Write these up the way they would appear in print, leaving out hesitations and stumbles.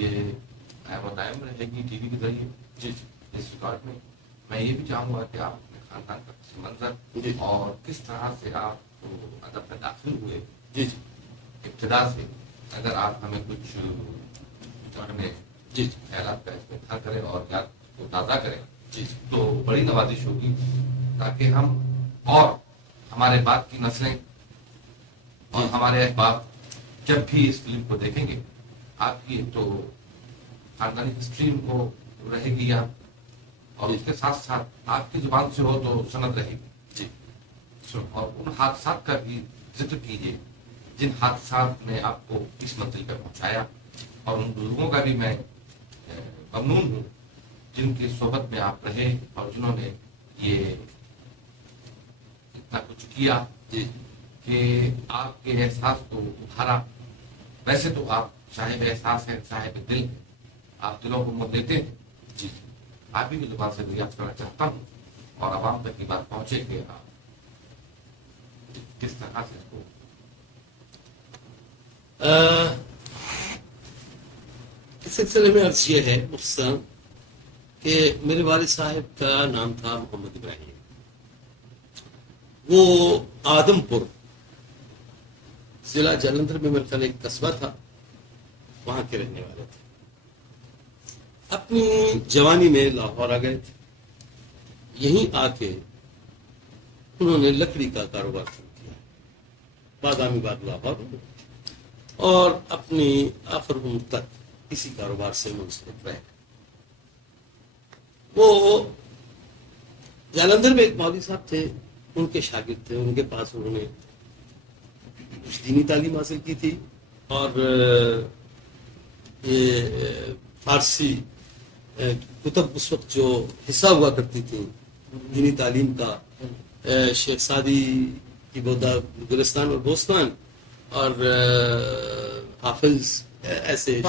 یہ اہم رہے گی ٹی وی کے ذریعے جی اس ریکارڈ میں. میں یہ بھی چاہوں گا کہ آپ اپنے خاندان کا پس منظر اور کس طرح سے آپ ادب میں داخل ہوئے جی ابتدا سے، اگر آپ ہمیں کچھ اپنے جی خیالات کا استفسار کریں اور یاد کو تازہ کریں جی تو بڑی نوازش ہوگی، تاکہ ہم اور ہمارے بعد کی نسلیں اور ہمارے احباب جب بھی اس فلم کو دیکھیں گے، آپ کی تو خاندانی ہسٹری کو رہے گی یاد، اور اس کے ساتھ ساتھ آپ کی زبان سے ہو تو سند رہے گی. جی اور ان حادثات کا بھی ذکر کیجیے جن حادثات نے آپ کو اس منزل پر پہنچایا، اور ان بزرگوں کا بھی میں ممنون ہوں جن کی صحبت میں آپ رہے اور جنہوں نے یہ اتنا کچھ کیا جی کہ آپ کے احساس کو ابھارا. ویسے تو آپ صاحب احساس ہیں، صاحب دل ہیں، آپ دلوں کو مول لیتے ہیں. جی آپ ہی کی زبان سے دریافت کرنا چاہتا ہوں اور عوام تک کی بات پہنچے کہ آپ کس طرح سے اس کو اس سلسلے میں عرض یہ ہے مختصراً کہ میرے والد صاحب کا نام تھا محمد ابراہیم. وہ آدم پور ضلع جلندھر میں میرے خیال ایک قصبہ تھا، وہاں کے رہنے والے تھے. اپنی جوانی میں لاہور آ گئے تھے. یہیں آ کے انہوں نے لکڑی کا کاروبار شروع کیا، بادامی باد لاہور میں، اور اپنی آخر عمر تک اسی کاروبار سے منسلک رہے. وہ جالندھر میں ایک مولوی صاحب تھے، ان کے شاگرد تھے. ان کے پاس انہوں نے کچھ دینی تعلیم حاصل کی تھی، اور یہ فارسی کتب اس وقت جو حصہ ہوا کرتی تھی دینی تعلیم کا، شیخ سعدی کی بودا گلستان اور بوستان، اور حافظ ایسے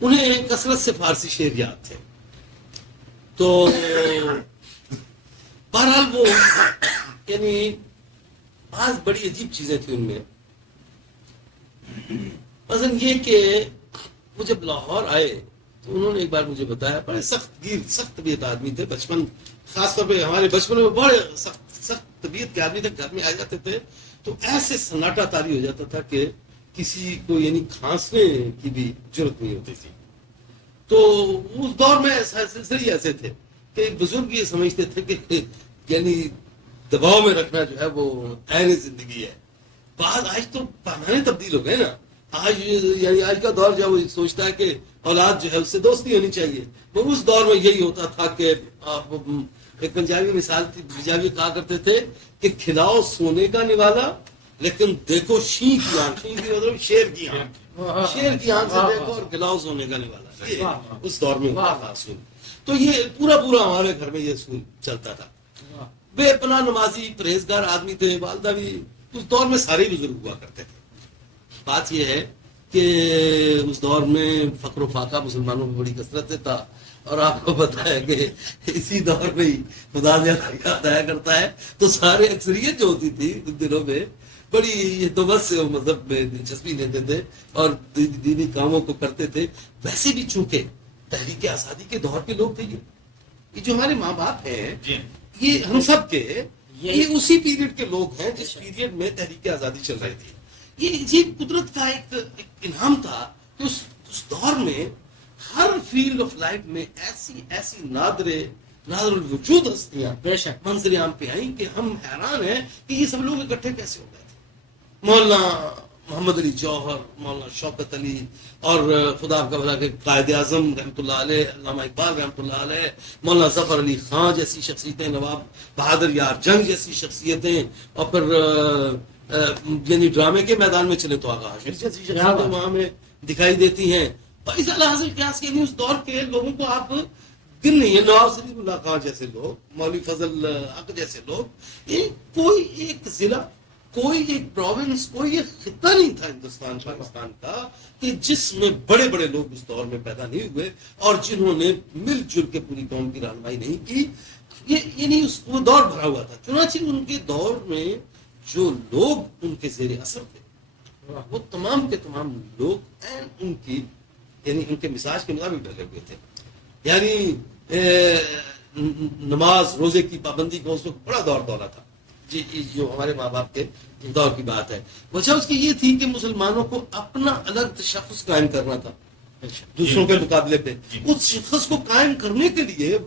انہیں کثرت سے فارسی شعر یاد تھے. تو بہرحال وہ یعنی بعض بڑی عجیب چیزیں تھیں ان میں. مثلا یہ کہ وہ جب لاہور آئے تو انہوں نے ایک بار مجھے بتایا، بڑے سخت گیر سخت طبیعت آدمی تھے. بچپن خاص طور پہ ہمارے بچپن میں بڑے سخت طبیعت کے آدمی تک گھر میں آ جاتے تھے تو ایسے سناٹا طاری ہو جاتا تھا کہ کسی کو یعنی کھانسنے کی بھی ضرورت نہیں ہوتی تھی. تو اس دور میں سلسلے ایسے تھے کہ بزرگ یہ سمجھتے تھے کہ یعنی دباؤ میں رکھنا جو ہے وہ عین زندگی ہے. بعد آج تو پیمانے تبدیل ہو گئے نا. آج یعنی آج کا دور جو ہے وہ سوچتا ہے کہ اولاد جو ہے اس سے دوستی ہونی چاہیے. وہ اس دور میں یہی ہوتا تھا کہ ایک پنجابی مثال تھی، پنجابی کہا کرتے تھے کہ کھلاؤ سونے کا نوالا لیکن دیکھو شین کی آنکھ، شین کی مطلب شیر کی آنکھ، شیر کی آنکھ سے دیکھو اور کھلاؤ سونے کا نوالا. یہ اس دور میں ہوتا تھا اصول. تو یہ پورا ہمارے گھر میں یہ اصول چلتا تھا. بے پناہ نمازی پرہیزگار آدمی تھے. والدہ بھی اس دور میں سارے بزرگ ہوا کرتے تھے. بات یہ ہے کہ اس دور میں فقر و فاقہ مسلمانوں میں بڑی کثرت سے تھا، اور آپ کو پتا ہے کہ اسی دور میں ہی خدا زیادہ یاد آیا کرتا ہے. تو سارے اکثریت جو ہوتی تھی ان دنوں میں بڑی یہ تو بس مذہب میں دلچسپی لیتے تھے اور دینی کاموں کو کرتے تھے. ویسے بھی چونکہ تحریک آزادی کے دور کے لوگ تھے. یہ جو ہمارے ماں باپ ہیں یہ ہم سب کے یہ اسی پیریڈ کے لوگ ہیں جس پیریڈ میں تحریک آزادی چل رہی تھی. یہ قدرت کا ایک انعام تھا کہ اس دور میں ہر فیلڈ آف لائف میں ایسی نادر الوجود ہستیاں بے شک منظر عام پہ آئیں کہ ہم حیران ہیں کہ یہ سب لوگ اکٹھے کیسے ہو گئے تھے. مولانا محمد علی جوہر، مولانا شوکت علی، اور خدا کا بھلا کہ قائد اعظم رحمۃ اللہ علیہ، علامہ اقبال رحمۃ اللہ علیہ، مولانا ظفر علی خان جیسی شخصیتیں، نواب بہادر یار جنگ جیسی شخصیتیں، اور پھر یعنی ڈرامے کے میدان میں چلے تو آغا حاشر جیسی شخصیتیں وہاں میں دکھائی دیتی ہیں. اس حاصل قیاس کے اس دور کے لوگوں کو آپ گن نہیں ہے. نواب سلیم اللہ خان جیسے لوگ، مولوی فضل حق جیسے لوگ، یہ کوئی ایک ضلع، کوئی ایک پروونس، کوئی ایک خطہ نہیں تھا ہندوستان پاکستان کا کہ جس میں بڑے بڑے لوگ اس دور میں پیدا نہیں ہوئے اور جنہوں نے مل جل کے پوری قوم کی رہنمائی نہیں کی. یہ نہیں وہ دور بھرا ہوا تھا. چنانچہ ان کے دور میں جو لوگ ان کے زیر اثر تھے وہ تمام کے تمام لوگ ان کی یعنی ان کے مزاج کے مطابق ڈلے ہوئے تھے. یعنی نماز روزے کی پابندی کو اس وقت بڑا دور دورہ تھا. جی جو ہمارے ماں باپ کے دور کی بات ہے. وجہ اس کی یہ تھی کہ مسلمانوں کو اپنا الگ تشخص قائم کرنا تھا دوسروں کے مقابلے پہ. اس شخص کو قائم کرنے کے لیے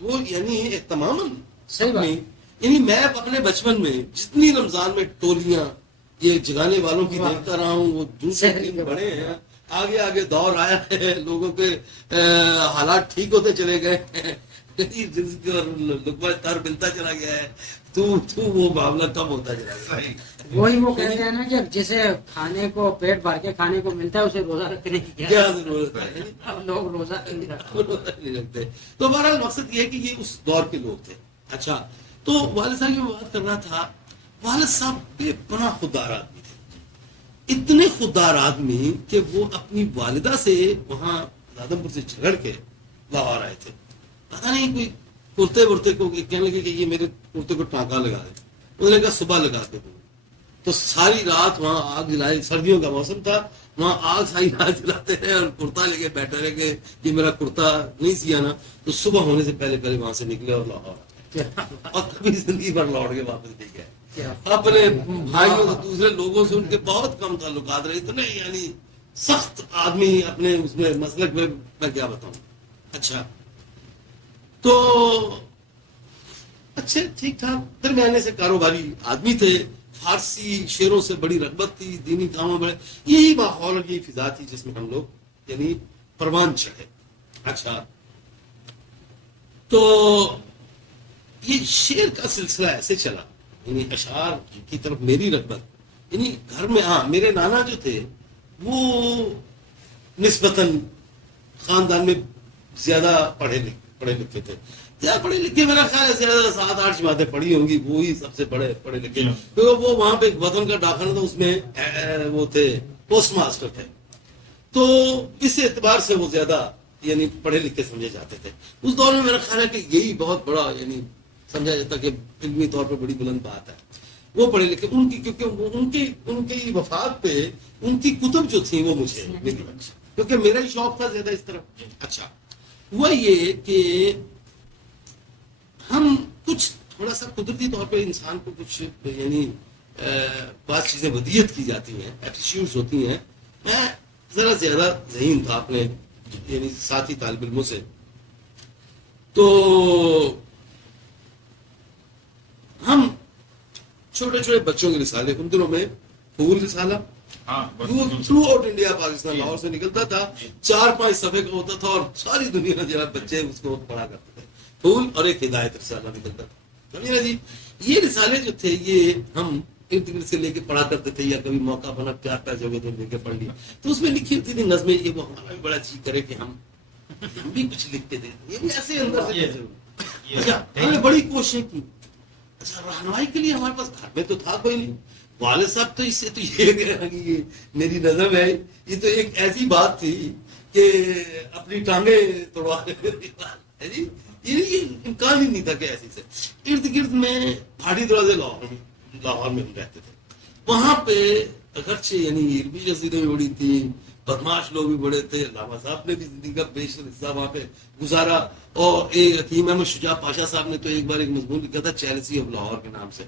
وہ یعنی تمام صحیح بات. یعنی میں اپنے بچپن میں جتنی رمضان میں ٹولیاں یہ جگانے والوں کی دیکھتا رہا ہوں وہ دوسرے دن بڑے ہیں. آگے آگے دور آیا ہے, لوگوں کے حالات ٹھیک ہوتے چلے گئے ہیں, رزق اور لقمہ تر ملتا چلا گیا ہے, تو وہ معاملہ کم ہوتا چلا گیا. وہی وہ کہتے ہیں نا کہ جسے کھانے کو پیٹ بھر کے کھانے کو ملتا ہے اسے روزہ رکھنے کی کیا ضرورت ہے. اب لوگ روزہ نہیں رکھتے. تو بہرحال مقصد یہ ہے کہ یہ اس دور کے لوگ تھے. اچھا, تو والد صاحب کی میں بات کر رہا تھا. والد صاحب بے پناہ خوددار آدمی تھے, اتنے خوددار آدمی کہ وہ اپنی والدہ سے وہاں آدم پور سے جھگڑ کے لاہور آئے تھے. پتا نہیں کوئی کرتے ورتے کو کہنے لگے کہ یہ میرے کرتے کو ٹانکا لگا دے. انہوں نے کہا صبح لگا کے دوں. تو ساری رات وہاں آگ جلائے, سردیوں کا موسم تھا, وہاں آگ ساری رات جلاتے ہیں اور کرتا لے کے بیٹھے رہے کہ یہ میرا کرتا نہیں سیا نا. تو صبح ہونے سے پہلے پہلے وہاں سے نکلے اور لاہور, اور کبھی زندگی بھر لوٹ کے واپس نہیں گئے. اپنے بھائیوں سے دوسرے لوگوں سے ان کے بہت کم تعلقات رہے. اتنے یعنی سخت آدمی اپنے اس میں مسلک میں کیا بتاؤں. اچھا, تو اچھے ٹھیک ٹھاک درمیانے سے کاروباری آدمی تھے. فارسی شعروں سے بڑی رغبت تھی, دینی کاموں میں یہی ماحول اور یہی فضا تھی جس میں ہم لوگ یعنی پروان چڑھے. اچھا, تو یہ شعر کا سلسلہ ایسے چلا, یعنی اشعار کی طرف میری رغبت. یعنی گھر میں میرے نانا جو تھے وہ نسبتاً خاندان میں زیادہ پڑھے لکھے تھے. زیادہ پڑھے لکھے میرا خیال ہے زیادہ 7-8 جماعتیں پڑھی ہوں گی, وہی سب سے بڑے پڑھے لکھے. کیونکہ وہ وہاں پہ وطن کا ڈاکخانہ تھا, اس میں وہ تھے پوسٹ ماسٹر تھے. تو اس اعتبار سے وہ زیادہ یعنی پڑھے لکھے سمجھے جاتے تھے. اس دور میں میرا خیال ہے کہ یہی بہت بڑا یعنی سمجھا جاتا کہ علمی طور پہ بڑی بلند بات ہے. وہ پڑھے لکھے ان کی, کیونکہ ان کی وفات پہ ان کی کتب جو تھیں وہ مجھے ملی, کیونکہ میرا ہی شوق تھا زیادہ اس طرح. اچھا, ہوا یہ کہ ہم کچھ تھوڑا سا قدرتی طور پہ انسان کو کچھ یعنی بعض چیزیں ودیت کی جاتی ہیں, ایپٹیچیوڈز ہوتی ہیں. میں ذرا زیادہ ذہین تھا اپنے یعنی ساتھی طالب علموں سے. تو ہم چھوٹے چھوٹے بچوں کے رسالے, ان دنوں میں پھول رسالہ through out India Pakistan Lahore سے نکلتا تھا, 4-5 صفحے کا ہوتا تھا اور ساری دنیا میں جو بچے اس کو پڑھا کرتے تھے. پھول اور ایک ہدایت رسالہ نکلتا تھا. سمجھے جی, یہ رسالے جو تھے یہ ہم ارد گرد سے لے کے پڑھا کرتے تھے, یا کبھی موقع بنا پیار پیار جگہ تو لے کے پڑھ لیا. تو اس میں لکھی ہوتی تھی نظمیں, یہ وہ ہمارا بھی بڑا جی کرے کہ ہم بھی کچھ لکھتے تھے. یہ بھی ایسے اندر سے اچھا ہم نے بڑی کوششیں کی. اچھا, رہنمائی کے لیے ہمارے پاس گھر میں تو تھا کوئی نہیں. والد صاحب تو اس سے تو یہ کہہ رہا کہ یہ میری نظم ہے, یہ تو ایک ایسی بات تھی کہ اپنی ٹانگیں توڑوا جی, یہ امکان ہی نہیں تھا کہ ایسی سے. ارد گرد میں پہاڑی دروازے لاہور میں ہم رہتے تھے. وہاں پہ اگرچہ یعنی علمی جزیرے بھی بڑی تھی, بدماش لوگ بھی بڑے تھے. علامہ صاحب نے بھی زندگی کا بیشتر حصہ وہاں پہ گزارا, اور ایک حکیم احمد شجاع پاشا صاحب نے تو ایک بار ایک مضمون لکھا تھا چیلسی آف لاہور کے نام سے.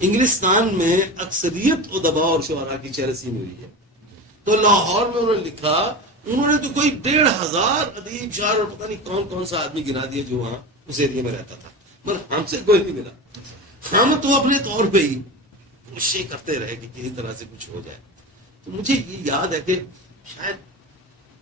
انگلستان میں اکثریت ادبا اور شعراء کی چیلسی میں ہوئی ہے. تو لاہور میں انہوں نے لکھا, انہوں نے تو کوئی 1,500 ادیب شاعر اور پتہ نہیں کون کون سا آدمی گنا دیا جو وہاں اس ایریے میں رہتا تھا, مگر ہم سے کوئی نہیں ملا. ہم تو اپنے طور پہ ہی کوششیں کرتے رہے کہ کسی طرح سے کچھ ہو جائے. تو مجھے یہ یاد ہے کہ شاید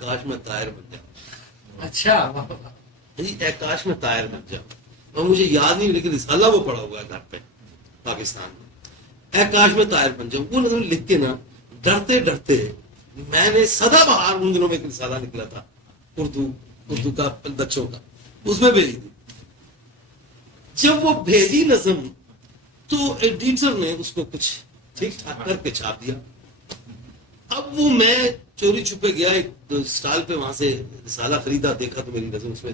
کاش میں طائر بن جاؤں. اچھا جی, اے کاش میں طائر بن جاؤں. اور مجھے یاد نہیں لیکن رسالہ وہ پڑا ہوا ہے گھر پہ پاکستان میں, اے کاش میں طائر بن جاؤں. وہ نظم لکھ کے نا ڈرتے ڈرتے میں نے سدا بہار ان دنوں میں ایک رسالہ نکلا تھا اردو کا بچوں کا, اس میں بھیجی تھی. جب وہ بھیجی نظم تو ایڈیٹر نے اس کو کچھ ٹھیک ٹھاک کر کے چھاپ دیا. اب وہ میں چوری چھپے گیا ایک اسٹال پہ, وہاں سے رسالہ خریدا, دیکھا تو میری نظم اس میں.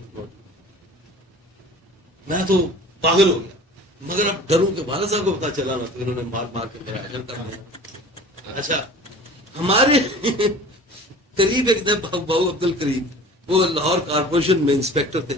میں تو پاگل ہو گیا. مگر اب ڈروں کہ والد صاحب کو پتا چلا نا تو انہوں نے مار مار کے میرا اجر کر دیا. اچھا ہمارے قریب ایک دن بہو عبد القریب وہ لاہور کارپوریشن میں انسپیکٹر تھے.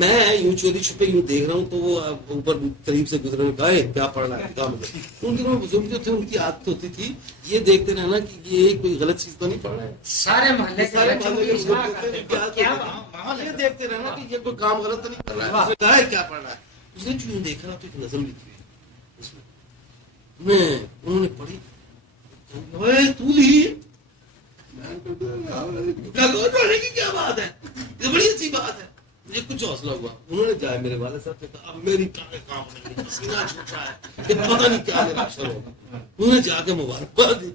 میں یوں چوری چھپے یوں دیکھ رہا ہوں تو وہ اوپر قریب سے گزرے کہا کیا پڑھ رہا ہے کیا مطلب. ان دنوں بزرگ جو تھے ان کی عادت ہوتی تھی یہ دیکھتے رہنا کہ یہ کوئی غلط چیز تو نہیں پڑھ رہا ہے. سارے محلے کے سارے بچوں محلے کی کے اصلاح بزرگ کرتے ہوتے ہیں. تھے، کیا کیا یہ دیکھتے رہنا کہ یہ کوئی کام غلط تو نہیں کر رہا ہے. اس نے کہا ہے کیا پڑھ رہا ہے. اس نے جو دیکھا تو ایک نظم لکھی ہوئی اس میں انہوں نے پڑھی تو لی کیا بات ہے یہ بڑی اچھی بات ہے. مجھے کچھ حوصلہ ہوا. انہوں نے جائے میرے والد صاحب سے کہا اب میری ٹانگیں کام نہیں سینہ چھوٹا ہے کہ پتہ نہیں کیا میرا اثر ہوگا. انہوں نے جا کے مبارکباد دی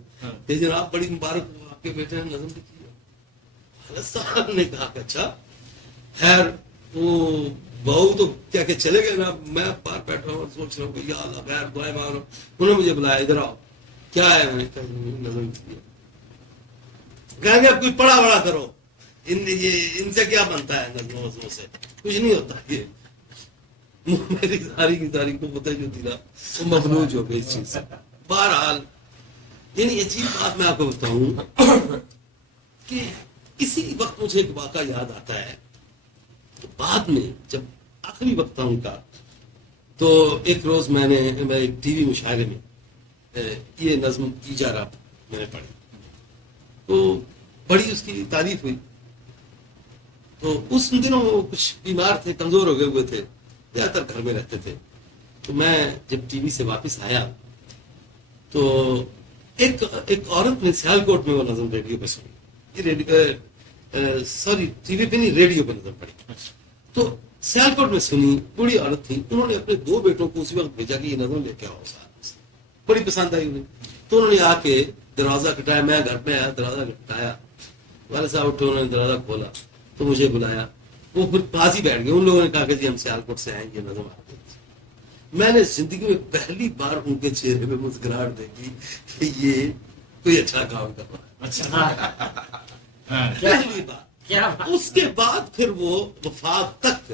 کہ جناب بڑی مبارک ہو آپ کے بیٹے نے نظم لکھی ہے. والد صاحب نے کہا کہ اچھا خیر وہ بہو تو کیا کہ چلے گئے نا. میں باہر بیٹھا ہوں اور سوچ رہا ہوں کہ یا اللہ خیر دعائیں مانگ رہا ہوں. انہوں نے مجھے بلایا ادھر آؤ. کیا ہے. میں نے کہا نظم لکھی ہے. کہیں گے اب کوئی پڑھا بڑا کرو ان سے کیا بنتا ہے نظموں وظموں سے کچھ نہیں ہوتا. یہ میری ساری کی ساری کو پتہ جو تھی نا وہ مفلوج ہو گئی اس چیز سے. بہرحال یعنی عجیب بات میں آپ کو بتاؤں کہ اسی وقت مجھے ایک واقعہ یاد آتا ہے. بعد میں جب آخری وقت تھا ان کا تو ایک روز میں نے ایک ٹی وی مشاعرے میں یہ نظم کی جا رہا میں نے پڑھی تو بڑی اس کی تعریف ہوئی. تو اس دنوں وہ کچھ بیمار تھے کمزور ہو گئے ہوئے تھے زیادہ تر گھر میں رہتے تھے. تو میں جب ٹی وی سے واپس آیا تو ایک عورت نے سیالکوٹ میں وہ نظم ریڈیو پہ سنی. سوری ٹی وی پہ نہیں ریڈیو پہ نظم پڑھی. تو سیالکوٹ میں سنی. بوڑھی عورت تھی. انہوں نے اپنے 2 بیٹوں کو اسی وقت بھیجا کہ یہ نظم لے کے آؤ. بڑی پسند آئی انہیں. تو انہوں نے آ کے دروازہ کھٹایا. میں گھر پہ آیا دروازہ کھٹایا. والد صاحب اٹھے انہوں نے دروازہ کھولا تو مجھے بلایا. وہ پھر پاس ہی بیٹھ گئے. ان لوگوں نے کہا کہ جی ہم سیالکوٹ سے آئیں گے نظم آتے. میں نے زندگی میں پہلی بار ان کے چہرے پہ مسکراہٹ دیکھی کہ یہ کوئی اچھا کام کر رہا ہے. پہلی بار. اس کے بعد پھر وہ وفات تک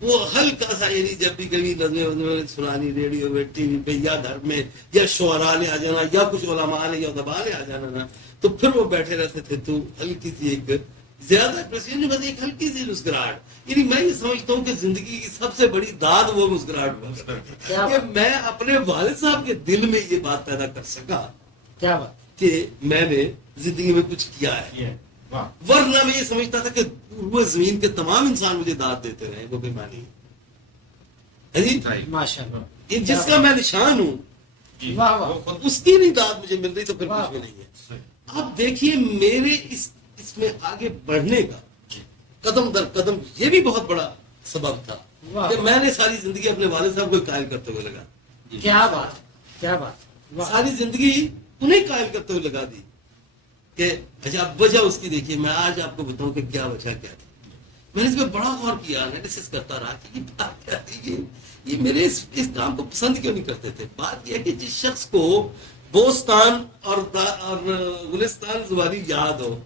وہ ہلکا سا یعنی جب بھی کبھی نظمیں سنانی ریڈیو میں ٹی وی پہ یا گھر میں یا شعراء نے آ جانا یا کچھ علماء نے یا ادباء نے آ جانا نا تو پھر وہ بیٹھے رہتے تھے. تو ہلکی سی ایک زیادہ بس ایک ہلکی سی مسکراہٹ. یعنی میں یہ سمجھتا ہوں کہ زندگی کی سب سے بڑی داد وہ مسکراہٹ ہوا کہ میں اپنے والد صاحب کے دل میں یہ بات پیدا کر سکا کیا بات کہ میں نے زندگی میں کچھ کیا ہے. ورنہ میں یہ سمجھتا تھا کہ وہ زمین کے تمام انسان مجھے داد دیتے رہے. وہ کوئی معنی ہے ماشاء اللہ. جس کا میں نشان ہوں واہ واہ. اس کی نہیں داد مجھے مل رہی تو پھر کچھ بھی نہیں ہے. آپ دیکھیے میرے اس میں آگے بڑھنے کا قدم در قدم یہ بھی بہت بڑا سبب تھا کہ میں نے ساری زندگی اپنے والد صاحب کو قائل کرتے ہوئے لگا. کیا بات کیا بات. ساری زندگی انہیں قائل کرتے ہوئے لگا دی کہ اچھا اب وجہ اس کی دیکھیے. میں آج آپ کو بتاؤں کہ کیا وجہ کیا تھی. میں نے اس پہ بڑا غور کیا انالیسس کرتا رہا کہ یہ بات کیا تھی. یہ میرے اس کام کو پسند کیوں نہیں کرتے تھے. بات یہ ہے کہ جس شخص کو بوستان اور گلستان زبانی یاد ہو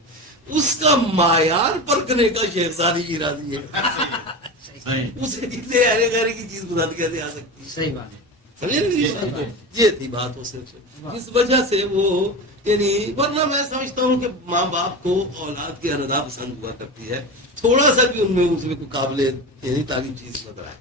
اس کا معیار پرکھنے کا شیخزادی کی راضی ہے. اسے کتنے ایرے گہرے کی چیز پسند کیسے آ سکتی ہے. صحیح بات ہے. یہ تھی بات. اس اس وجہ سے وہ یعنی ورنہ میں سمجھتا ہوں کہ ماں باپ کو اولاد کی ادا پسند ہوا کرتی ہے. تھوڑا سا بھی ان میں کوئی قابل یعنی تعلیم چیز نظر آئے.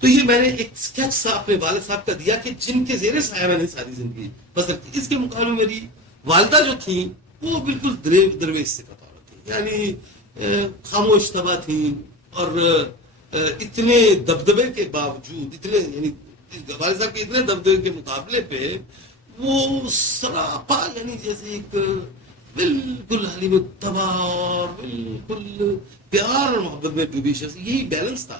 تو یہ میں نے ایک اسکیچ سا اپنے والد صاحب کا دیا کہ جن کے زیر سایہ میں نے ساری زندگی بسر کی. اس کے مقابلے میں میری والدہ جو تھیں وہ بالکل درویش سے عورت تھی. یعنی خاموش طبع تھیں اور اتنے دبدبے کے باوجود اتنے یعنی والد صاحب کے اتنے دبدبے کے مقابلے پہ وہ سراپا یعنی جیسے ایک بالکل حلیم طبع اور بالکل پیار اور محبت میں ڈوبی شخص. یہی بیلنس تھا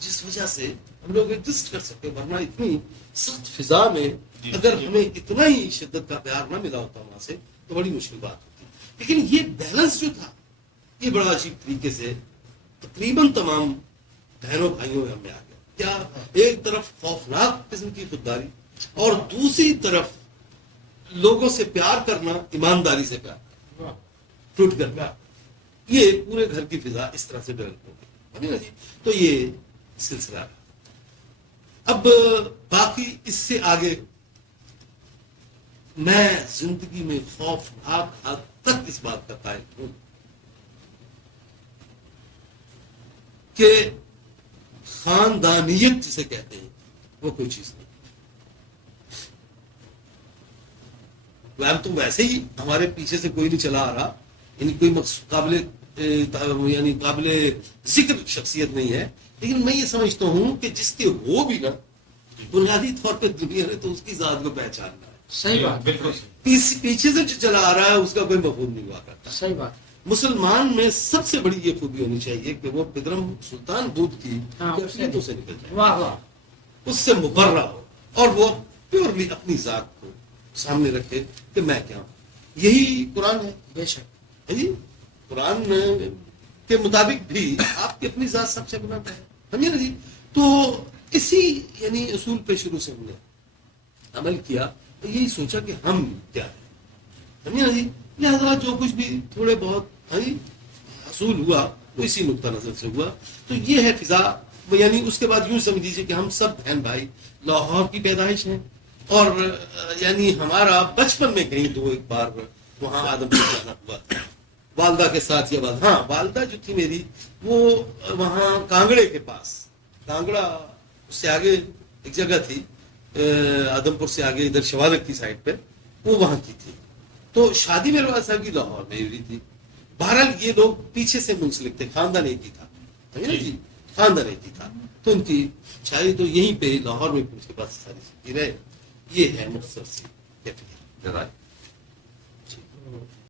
جس وجہ سے ہم لوگ ایڈجسٹ کر سکتے. ورنہ اتنی سخت فضا میں اگر ہمیں اتنا ہی شدت کا پیار نہ ملا ہوتا وہاں سے تو بڑی مشکل بات ہوتی. لیکن یہ بیلنس جو تھا یہ بڑا عجیب طریقے سے تقریباً تمام بہنوں بھائیوں میں ہمیں آ گیا. کیا ایک طرف خوفناک قسم کی خودداری اور دوسری طرف لوگوں سے پیار کرنا ایمانداری سے پیار ٹوٹ کر پیار. یہ پورے گھر کی فضا اس طرح سے ڈیولپ ہو گئی. تو یہ سلسلہ اب باقی اس سے آگے میں زندگی میں خوفناک حد تک اس بات کا قائل ہوں کہ خاندانیت جسے کہتے ہیں وہ کوئی چیز نہیں. ہم تو ویسے ہی ہمارے پیچھے سے کوئی نہیں چلا آ رہا، یعنی کوئی قابل ذکر شخصیت نہیں ہے، لیکن میں یہ سمجھتا ہوں کہ جس کے ہو بھی نا بنیادی طور پہ دنیا نے تو اس کی ذات کو پہچاننا ہے. صحیح بات، بالکل پیچھے سے جو چلا آ رہا ہے اس کا کوئی مفہوم نہیں ہوا کرتا. صحیح بات. مسلمان میں سب سے بڑی یہ خوبی ہونی چاہیے کہ وہ بدرم سلطان بدھ کی ہاں، کیفیتوں سے نکل جائے، واہ واہ. اس سے مبرہ ہو اور وہ پیورلی اپنی ذات کو سامنے رکھے کہ میں کیا ہوں. یہی قرآن ہے. بے شک. جی قرآن کے مطابق بھی آپ کی اپنی ذات سب سے بناتا ہے. سمجھے نا جی. تو اسی یعنی اصول پہ شروع سے ہم نے عمل کیا، تو یہی سوچا کہ ہم کیا ہیں. سمجھے نا جی. لہذا جو کچھ بھی تھوڑے بہت حصول ہوا وہ اسی نقطہ نظر سے ہوا. تو یہ ہے فضا. یعنی اس کے بعد یوں سمجھ لیجیے کہ ہم سب بہن بھائی لاہور کی پیدائش ہیں، اور یعنی ہمارا بچپن میں کہیں تو ایک بار وہاں آدم پور جانا ہوا والدہ کے ساتھ. یا والدہ جو تھی میری وہ وہاں کانگڑے کے پاس، کانگڑا اس سے آگے ایک جگہ تھی آدم پور سے آگے ادھر شوالک کی سائڈ پہ، وہ وہاں کی تھی. تو شادی میرے والد صاحب کی لاہور میں ہوئی تھی. بہرحال یہ لوگ پیچھے سے منسلک تھے، خاندان ایک ہی تھا. جی خاندان ایک ہی تھا. تو ان کی شاید تو یہیں پہ لاہور میں اس کے پاس ساری چیزیں رہے. یہ ہے مختصر سی کیفیت. جزاک